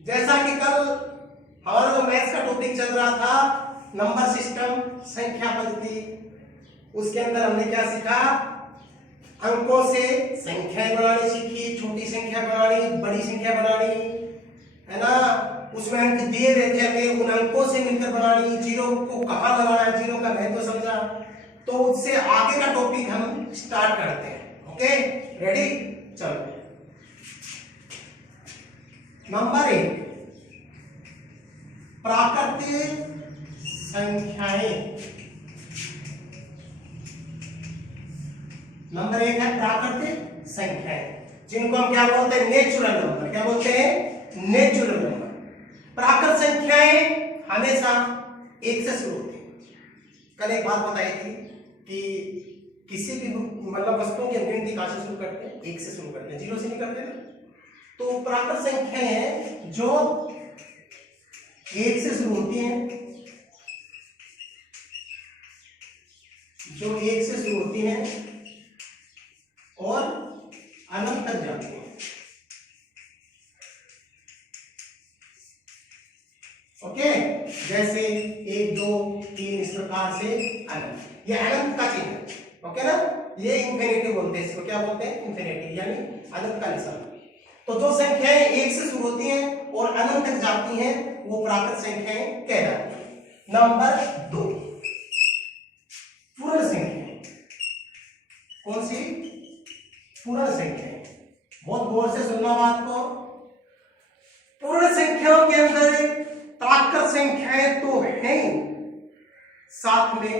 जैसा कि कल हमारा जो मैथ्स का टॉपिक चल रहा था नंबर सिस्टम संख्या पद्धति, उसके अंदर हमने क्या सीखा? अंकों से संख्याएं बनानी सीखी, छोटी संख्या बनानी, बड़ी संख्या बनानी, है ना। उसमें अंक दिए हुए थे, हमें उन अंकों से मिलकर बनानी, जीरो को कहाँ लगाना है, जीरो का महत्व समझा। तो उससे आगे का टॉपिक हम स्टार्ट करते हैं। Okay, ready? चलो, नंबर 1 प्राकृतिक संख्याएं। नंबर 1 है प्राकृतिक संख्याएं, जिनको हम क्या बोलते हैं? Natural number. क्या बोलते हैं? Natural number. प्राकृतिक संख्याएं हमेशा 1 से शुरू होती है। कल एक बात बताई थी कि किसी भी मतलब वस्तुओं की गिनती कहां से शुरू करते हैं? 1 से शुरू करते हैं, 0 से नहीं करते ना। तो प्राकृतिक संख्याएं हैं जो 1 से शुरू होती हैं, जो 1 से शुरू होती हैं और अनंत तक जाती हैं। ओके, जैसे 1 2 3 इस प्रकार से अनंत। ये अनंत का चिन्ह है। ओके ना, ये इंफिनिटी बोलते हैं इसको। क्या बोलते हैं? इंफिनिटी, यानी अनंत का निशान। तो जो संख्याएं 1 से शुरू होती हैं और अनंत तक जाती हैं वो प्राकृतिक संख्याएं कहलाती हैं। नंबर 2 पूर्ण संख्याएं। कौन सी? पूर्ण संख्याएं। बहुत गौर से सुनना बात को। पूर्ण संख्याओं के अंदर प्राकृत संख्याएं तो हैं, साथ में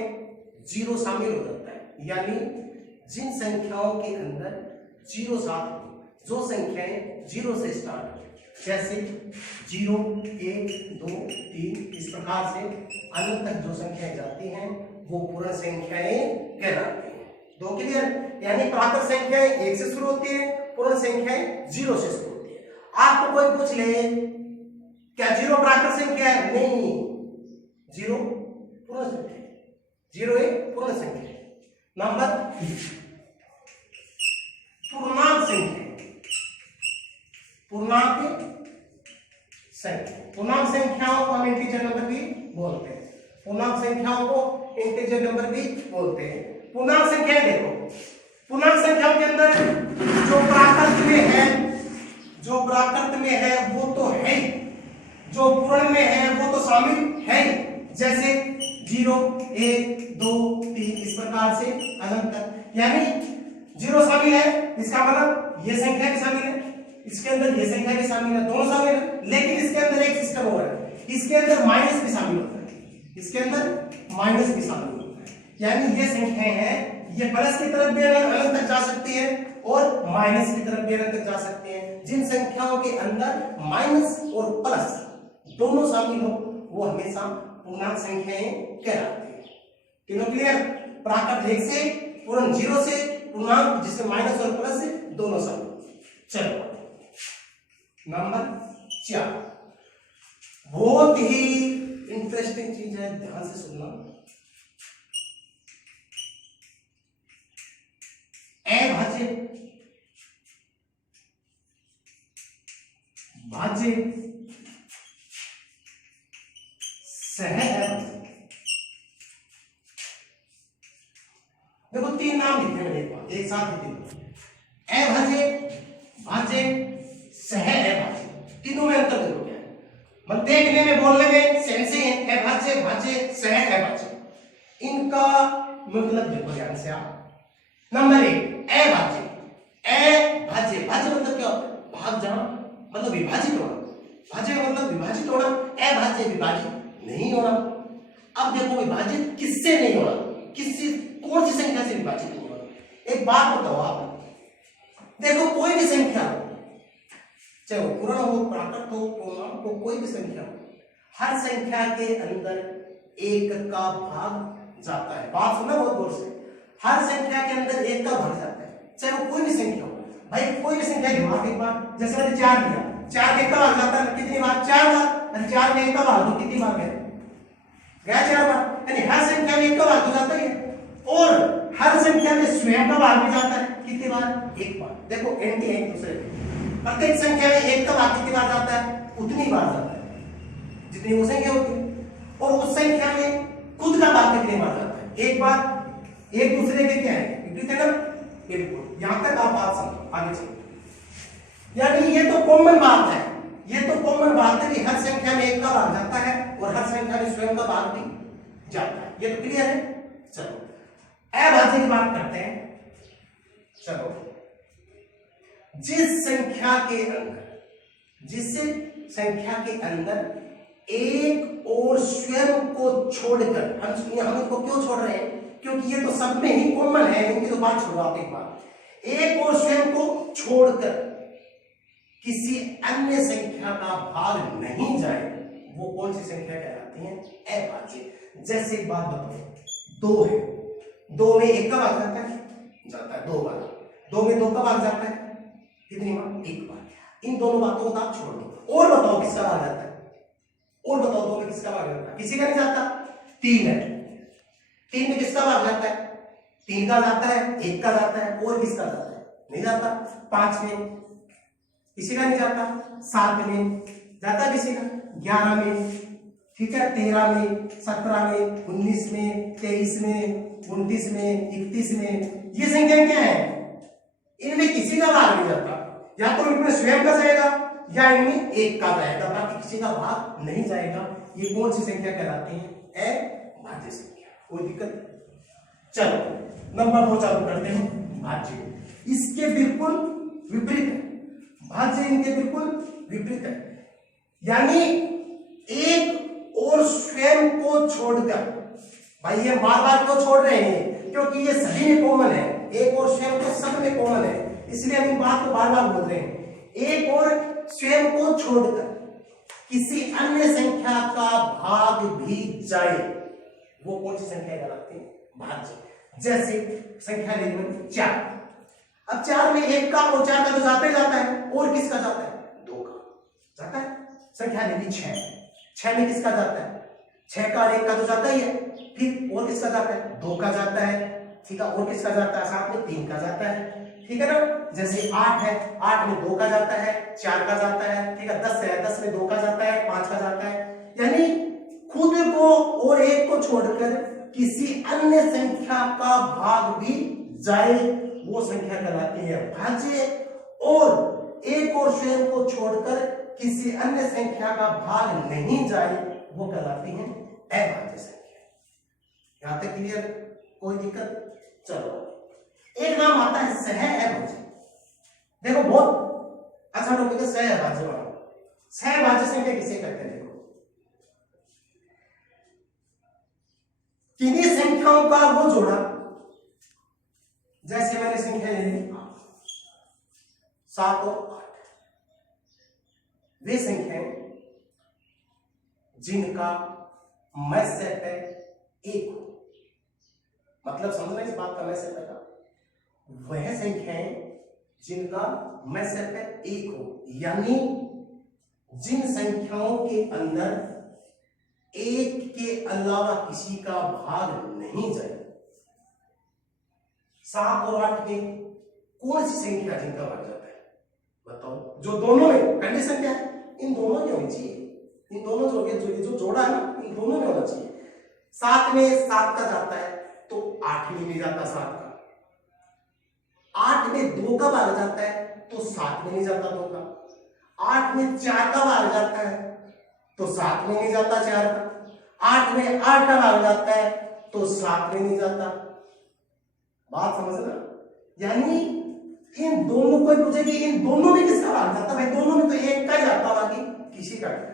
0 शामिल हो जाता है। यानी जिन संख्याओं के अंदर 0 साथ हो, जो संख्याएं 0 से स्टार्ट हो, जैसे 0 1 2 3 इस प्रकार से अनंत तक जो संख्याएं जाती हैं वो पूर्ण संख्याएं कहलाती हैं। दो क्लियर? यानी प्राकृत संख्याएं 1 से शुरू होती है, पूर्ण संख्याएं 0 से शुरू होती है। आपको कोई पूछ ले क्या 0 प्राकृत संख्या है? नहीं, 0 पूर्ण संख्या है। 0 एक पूर्ण संख्या है। नंबर 3 पूर्णांक संख्या। पूर्णांक संख्या, पूर्णांक संख्याओं को हम इंटीजर नंबर भी बोलते हैं। पूर्णांक संख्याओं को इंटीजर नंबर भी बोलते हैं। पूर्णांक संख्याएं देखो, पूर्णांक संख्याओं के अंदर जो प्राकृत में है, जो प्राकृत में है वो तो है, जो पूर्ण में है वो तो शामिल है। जैसे 0 1 2 3 इस प्रकार से अनंत तक, यानी 0 शामिल है, इसका मतलब ये संख्या भी शामिल है, इसके अंदर ये संख्या भी शामिल है, दोनों शामिल है। लेकिन इसके अंदर एक सिस्टम हो रहा है, इसके अंदर माइनस भी शामिल होता है, इसके अंदर माइनस भी शामिल होता है। यानी ये संख्याएं हैं, ये प्लस की तरफ भी अनंत तक जा सकती है और माइनस की तरफ भी अनंत तक जा सकती है। जिन संख्याओं के अंदर माइनस और प्लस दोनों शामिल हो वो हमेशा पूर्णांक संख्याएं कहलाती हैं। तीनों क्लियर? प्राकृत 1 से, पूर्ण 0 से, पूर्णांक जिसमें माइनस और प्लस से दोनों शामिल। चलो, नंबर 4 बहुत ही इंटरेस्टिंग चीज है, ध्यान से सुनना। अभाज्य, भाज्य, सहअभाज्य। देखो 3 नाम लिखे मैंने एक साथ लिखे, अभाज्य, भाज्य, सहअभाज्य। तीनों में अंतर देखो क्या है, मतलब देखने में, बोलने में सेम से है। अभाज्य, भाज्य, सहअभाज्य, इनका मतलब देखो ध्यान से आप। नंबर 1 अभाज्य। अभाज्य, भाज्य मतलब क्या होता है? भाग जाना, मतलब विभाजित होना। भाज्य मतलब विभाजित होना, अभाज्य विभाजित नहीं होना। अब देखो विभाजित किससे नहीं होना, किसी कौन सी संख्या से विभाजित नहीं होना? एक बात बताओ आप, देखो कोई भी संख्या हो, चाहे वो पूर्ण हो, प्राकृत हो, पूर्णांक हो, कोई भी संख्या हो, हर संख्या के अंदर 1 का भाग जाता है। बात सुना बहुत गौर से, हर संख्या के अंदर 1 का भाग जाता है, चाहे वो कोई भी संख्या हो। भाई कोई भी संख्या गिनो एक बार, जैसे मैंने 4 दिया, 4 के 1 का भाग जाता है कितनी बार? 4 बार। 4 में 1 का भाग दो, कितनी बार गया? 4 बार। यानी हर संख्या में 1 का भाग हो जाता है और हर संख्या में स्वयं का भाग भी जाता है, कितनी बार? 1 बार। देखो एंटी है एक दूसरे के, प्रत्येक संख्या में एक का भाग कितनी बार जाता है, उतनी बार जाता है जितनी वो संख्या होती है, और उस संख्या में खुद का भाग कितनी बार जाता है, एक बार। एक दूसरे के क्या है, विपरीत है ना, बिल्कुल। यहां तक आप बात समझो, आगे चलो। यानी ये तो कॉमन बात है, ये तो कॉमन बात है कि हर संख्या में एक का भाग जाता है और हर संख्या में स्वयं का भाग भी जाता है, ये तो क्लियर है। चलो अभाज्य की बात करते हैं। चलो, जिस संख्या के अंदर एक और स्वयं को छोड़कर, हम इनको क्यों छोड़ रहे हैं, क्योंकि ये तो सब में ही कॉमन है, इनकी तो बात छोड़ो आप एक बार। एक और स्वयं को छोड़कर किसी अन्य संख्या का भाग नहीं जाए, वो कौन सी संख्या कहलाती है, अभाज्य। जैसे एक बात बताओ, 2 है, 2 में 1 का भाग जाता है 2 बार, 2 में 2 का भाग जाता है कितनी बार, 1 बार। इन दोनों बातों को आप छोड़ दो और बताओ किसका भाग जाता है, और बताओ 2 में किसका भाग जाता है, किसी का नहीं जाता। 3 है, 3 में किसका भाग जाता है, 3 का जाता है, 1 का जाता है, और किसका जाता है, नहीं जाता। 5 में किसी का नहीं जाता, 7 में जाता है किसी का, 11 में, ठीक है, 13 में, 17 में, 19 में, 23 में, 29 में, 31 में। ये संख्या क्या है, इनमें किसी का भाग नहीं जाता, या तो इनमें स्वयं का जाएगा या इनमें एक का जाएगा, बाकी किसी का भाग नहीं जाएगा। ये कौन सी संख्या कहलाती है, अभाज्य संख्या। कोई दिक्कत। चलो नंबर 2 चालू करते हैं, भाज्य। इसके बिल्कुल विपरीत है, भाज्य इनके बिल्कुल विपरीत है। यानी एक और स्वयं को छोड़कर, भाई ये बार बार क्यों छोड़ रहे हैं, क्योंकि ये सभी में कॉमन है, एक और स्वयं तो सब में कॉमन है, इसलिए हम बात को बार बार बोल रहे हैं। एक और स्वयं को छोड़कर किसी अन्य संख्या का भाग भी जाए, वो कौन सी संख्या कहलाती है, भाज्य। जैसे संख्या ले लो 4, अब 4 में 1 का और 4 का तो जाता ही जाता है, और किसका जाता है, 2 का जाता है। संख्या ले ली 6, 6 में किसका जाता है, 6 का और 1 का तो जाता ही है, फिर और किसका जाता है, 2 का जाता है, ठीक है, और किसका जाता है, साथ में 3 का जाता है, ठीक है ना। जैसे 8 है, 8 में 2 का जाता है, 4 का जाता है, ठीक है। 10 है, 10 में 2 का जाता है, 5 का जाता है। यानी खुद को और एक को छोड़कर किसी अन्य संख्या का भाग भी जाए, वो संख्या कहलाती है भाज्य। और एक और स्वयं को छोड़कर किसी अन्य संख्या का भाग नहीं जाए, वो कहलाती है अभाज्य संख्या। यहां तक क्लियर, कोई दिक्कत। चलो एक नाम आता है सहअभाज्य। देखो बहुत अच्छा टॉपिक है सहअभाज्य वाला। सहअभाज्य संख्या किसे कहते हैं, देखो किन्हीं संख्याओं का वो जोड़ा, जैसे मैंने संख्या ले ली 7 और 8, वे संख्याएं जिनका मैसेट 1 हो, मतलब समझना इस बात का मैसेट का, वह संख्याएं जिनका मैसेट 1 हो, यानी जिन संख्याओं के अंदर 1 के अलावा किसी का भाग नहीं जाए। 7 और 8 में कौन सी संख्या जिनका भाग जाता है, बताओ। जो दोनों में कंडीशन क्या है, इन दोनों में होनी चाहिए, इन दोनों जो जोड़ा है ना, इन दोनों में होना चाहिए। 7 में 7 का जाता है तो 8 में नहीं जाता 7 का, 8 में 2 का भाग जाता है तो 7 में नहीं जाता 2 का, 8 में 4 का भाग जाता है तो 7 में नहीं जाता 4 का, 8 में 8 का भाग जाता है तो 7 में नहीं जाता। बात समझना, यानी इन दोनों को पूछे कि इन दोनों में किसका भाग जाता है, दोनों में तो एक का जाता, बाकी किसी का नहीं जाता।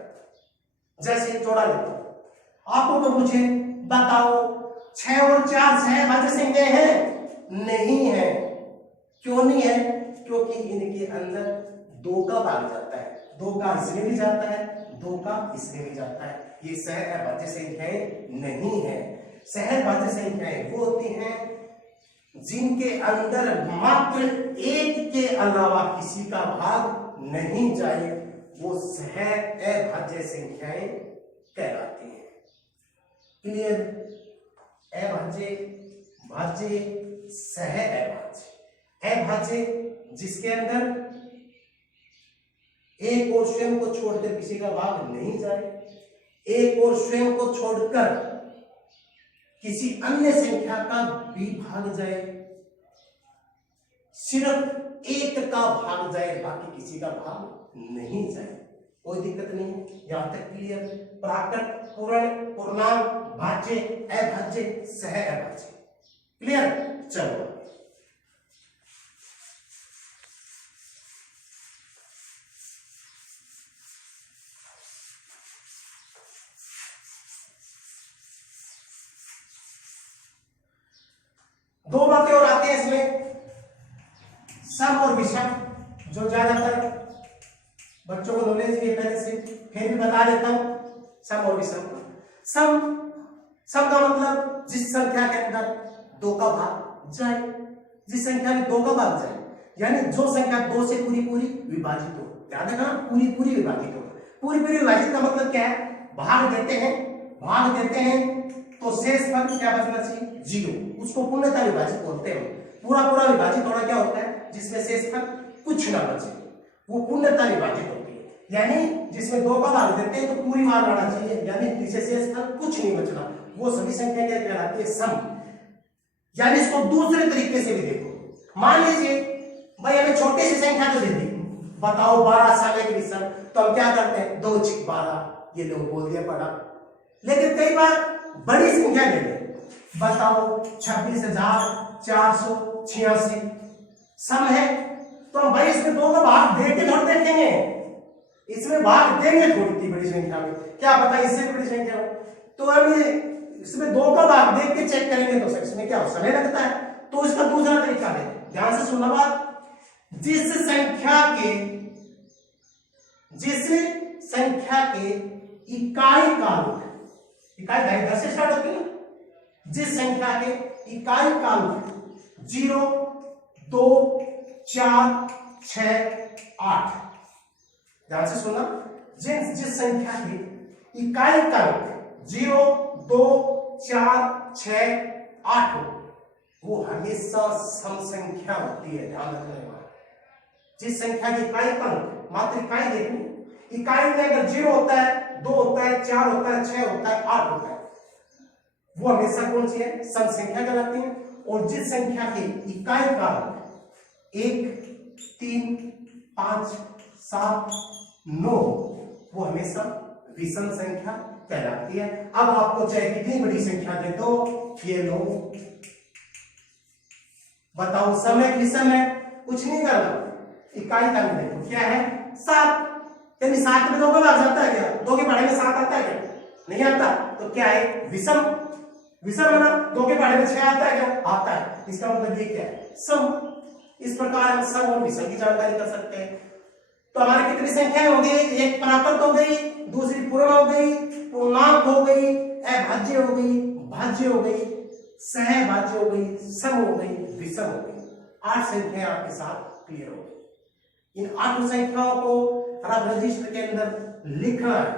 जैसे जोड़ा लेते आपको तो पूछे, बताओ 6 और 4 सहअभाज्य संख्याएं हैं, नहीं है। क्यों नहीं है, क्योंकि इनके अंदर 2 का भाग जाता है, 2 का इसमें भी जाता है, 2 का इसमें भी जाता है। ये सहअभाज्य संख्याएं नहीं है। सहअभाज्य संख्याएं वो होती हैं जिनके अंदर मात्र 1 के अलावा किसी का भाग नहीं जाए, वो सहअभाज्य संख्याएं कहलाती हैं। क्लियर। अभाज्य, भाज्य, सहअभाज्य। अभाज्य जिसके अंदर एक और स्वयं को छोड़कर किसी का भाग नहीं जाए, एक और स्वयं को छोड़कर किसी अन्य संख्या का भी भाग जाए, सिर्फ एक का भाग जाए, बाकी किसी का भाग नहीं जाए, कोई दिक्कत नहीं है। यहां तक क्लियर? प्राकृत, पूर्ण, पूर्णांक, भाज्य, अभाज्य, सह अभाज्य, क्लियर? चलो दो बातें और आती हैं इसमें, सम और विषम, जो ज्यादातर बच्चों को नॉलेज भी है पहले से, फिर भी बता देता हूं सम और विषम का। सम का मतलब जिस संख्या के अंदर दो का भाग जाए, जिस संख्या में दो का भाग जाए, यानी जो संख्या दो से पूरी पूरी विभाजित हो। ध्यान रखना, पूरी पूरी विभाजित हो। पूरी पूरी विभाजित का मतलब क्या है? भाग देते हैं तो शेष फल क्या बचना चाहिए? जीरो। उसको पूर्णतः विभाजित बोलते हैं। पूरा पूरा विभाजित होना क्या होता है? जिसमें शेष फल कुछ ना बचे, वो पूर्णतः विभाजित होती है। यानी जिसमें दो का भाग देते हैं तो पूरी बार आना चाहिए, यानी पीछे शेष फल कुछ नहीं बचना, वो सभी संख्या क्या कहलाती है? सम। यानी इसको दूसरे तरीके से भी देखो, मान लीजिए भाई हमें छोटी सी संख्या तो दे दी, बताओ 12 समय के विषम, तो हम क्या करते हैं? 2 × 12, ये लोग बोल दिया पढ़ा। लेकिन कई बार बड़ी संख्या दे दे, बताओ 26,486 सम है, तो हम भाई इसमें दो का भाग दे के थोड़ी देखेंगे, इसमें भाग देंगे थोड़ी सी बड़ी संख्या में, क्या पता इससे बड़ी संख्या हो, तो हम इसमें दो का भाग देख के चेक करेंगे तो इसमें क्या हो? समय लगता है। तो इसका दूसरा तरीका है, ध्यान से सुनना बात, जिस संख्या के इकाई काल, इकाई ढाई 10 से स्टार्ट होती है ना, जिस संख्या के इकाई काल 0, 2, 4, 6, 8, ध्यान से सुना, जिस संख्या के इकाई काल 0, 2, 4, 6, 8 हो, वो हमेशा सम संख्या होती है। ध्यान रखने वाला, जिस संख्या की इकाई अंक, मात्र इकाई देखनी, इकाई में अगर 0 होता है, 2 होता है, 4 होता है, 6 होता है, 8 होता है, वो हमेशा कौन सी है? सम संख्या कहलाती है। और जिस संख्या की इकाई का 1, 3, 5, 7, 9, वो हमेशा विषम संख्या कहलाती है। अब आपको चाहे कितनी बड़ी संख्या दे दो, ये लो, बताओ समय विषम है, कुछ नहीं करना, इकाई का देखो क्या है? 7, यानी 7 में 2 का भाग जाता है क्या? 2 के पढ़ाई में 7 आता है क्या? नहीं आता, तो क्या है? विषम। विषम है ना, 2 के पढ़ाई में 6 आता है क्या? आता है। इसका मतलब ये क्या है? सम। इस प्रकार हम सम और विषम की जानकारी कर सकते हैं। तो हमारी कितनी संख्याएं हो गई? एक प्राकृत हो गई, दूसरी पूर्ण हो गई, पूर्णांक हो गई, अभाज्य हो गई, भाज्य हो गई, सहभाज्य हो गई, सम हो गई, विषम हो गई। 8 संख्याएं आपके साथ क्लियर हो गई। इन 8 संख्याओं को आप रजिस्टर के अंदर लिखना है,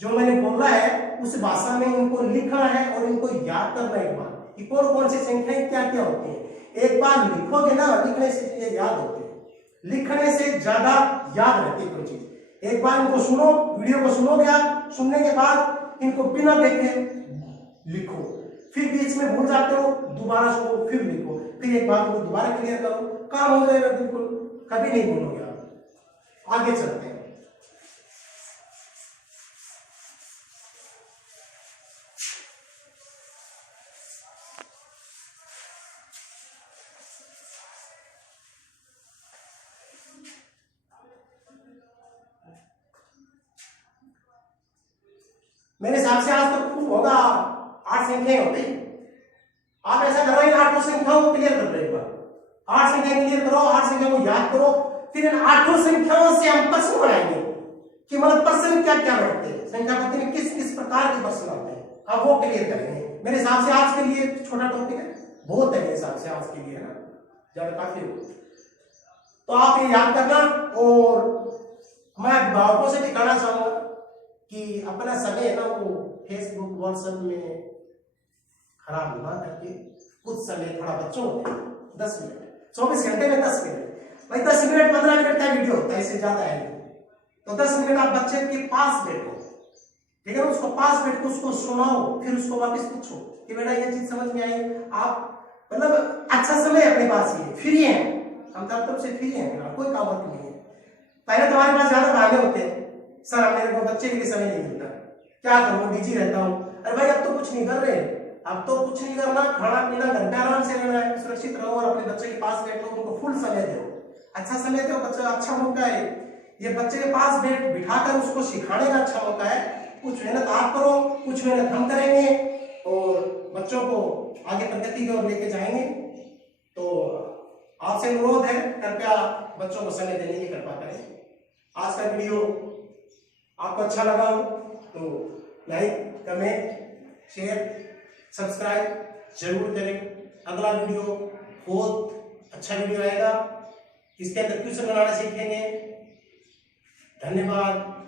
जो मैंने बोला है उस भाषा में इनको लिखना है और इनको याद करना है। एक बार कि कौन सी संख्याएं क्या क्या होती हैं, एक बार लिखोगे ना, लिखने से ये याद होती है, लिखने से ज्यादा याद रहती है कोई चीज। एक बार इनको सुनो, वीडियो को सुनोगे आप, सुनने के बाद इनको बिना देखे लिखो, फिर बीच में भूल जाते हो, दोबारा सुनो, फिर लिखो, फिर एक बार को दोबारा क्लियर करो, काम हो जाएगा बिल्कुल, कभी नहीं भूलोगे आप। आगे चलते हैं। मेरे हिसाब से आज तक होगा 8 संख्याएं होती। आप ऐसा करो, इन 8 संख्याओं को क्लियर कर लो एक बार। 8 संख्याएं क्लियर करो, 8 संख्याओं को याद करो, फिर इन 8 संख्याओं से हम प्रश्न बनाएंगे कि मतलब प्रश्न क्या क्या बनते हैं, संख्या पद्धति में किस किस प्रकार के प्रश्न आते हैं, अब वो क्लियर करेंगे। मेरे हिसाब से आज के लिए छोटा टॉपिक है, बहुत है मेरे हिसाब से आज के लिए, है ना, ज्यादा काफी हो। तो आप ये याद करना, और मैं अभिभावकों से भी कहना चाहूंगा कि अपना समय है ना वो फेसबुक व्हाट्सएप में खराब ना करके कुछ समय थोड़ा बच्चों को 10 मिनट, 24 घंटे में 10 मिनट, भाई 10 मिनट 15 मिनट का वीडियो होता है, इससे ज्यादा है नहीं। तो 10 मिनट आप बच्चे के पास बैठो, ठीक है ना, उसको पास बैठ के उसको सुनाओ, फिर उसको वापस पूछो कि बेटा ये चीज समझ में आई, आप मतलब अच्छा समय अपने पास ही है, फ्री है, हम तरफ से फ्री है, कोई काम नहीं है। पहले तुम्हारे पास ज्यादा बहाने होते हैं, सर अब मेरे को बच्चे के लिए समय नहीं मिलता, क्या करूं, बिजी रहता हूँ। अरे भाई अब तो कुछ नहीं कर रहे, अब तो कुछ नहीं करना, खाना पीना घर पे आराम से रहना है, सुरक्षित रहो और अपने बच्चे के पास बैठो, उनको फुल समय दो, अच्छा समय दो, बच्चा अच्छा मौका है ये, बच्चे के पास बिठाकर उसको सिखाने का अच्छा मौका है। कुछ मेहनत आप करो, कुछ मेहनत हम करेंगे और बच्चों को आगे प्रगति की ओर लेके जाएंगे। तो आपसे अनुरोध है, कृपया बच्चों को समय देने की कृपा करें। आज का वीडियो आपको अच्छा लगा हो तो लाइक, कमेंट, शेयर, सब्सक्राइब जरूर करें। अगला वीडियो बहुत अच्छा वीडियो आएगा, इसके अंदर क्वेश्चन बनाना सीखेंगे। धन्यवाद।